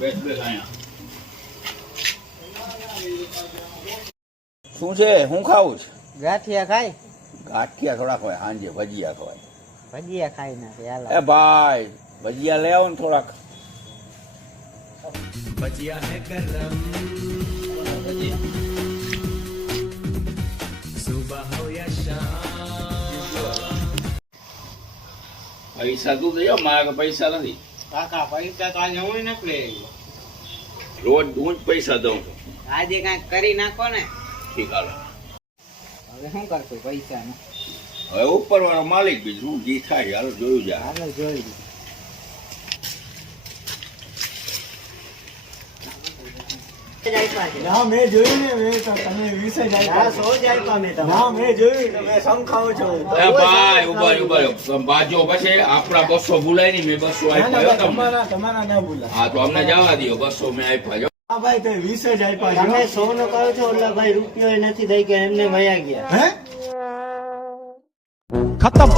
શું છે? હું ખાવું છે? ગાંઠિયા ખાય? ગાંઠિયા થોડાક હોય સાંજે ભજીયા ખવાય. ભજીયા ખાઈ નાખે હાલો. એ ભાઈ ભજીયા લઈ આવો ને થોડાક. ભજીયા પૈસા તું આવ, મારા પૈસા નથી. કાકા પૈસા તો આજે હું નથી લઈ રોજ હું જ પૈસા દઉં. છું આજે કાંઈક કરી નાખો ને. ઠીક હાલો. હવે શું કરશું પૈસા નું હવે ઉપર વાળો માલિક બીજું શું જી થાય હાલો જોયું જાય હાલો જોઈ આપણા 200 ભૂલાય નહીં મેં 200 આપ્યા. તમારા તો અમને જવા દયો બસો મેં આપ્યા હા ભાઈ તે વિશે જાય પા નો કહો એટલે ભાઈ રૂપિયો નથી થઈ ગયા એમને વયા ગયા. હે? ખતમ.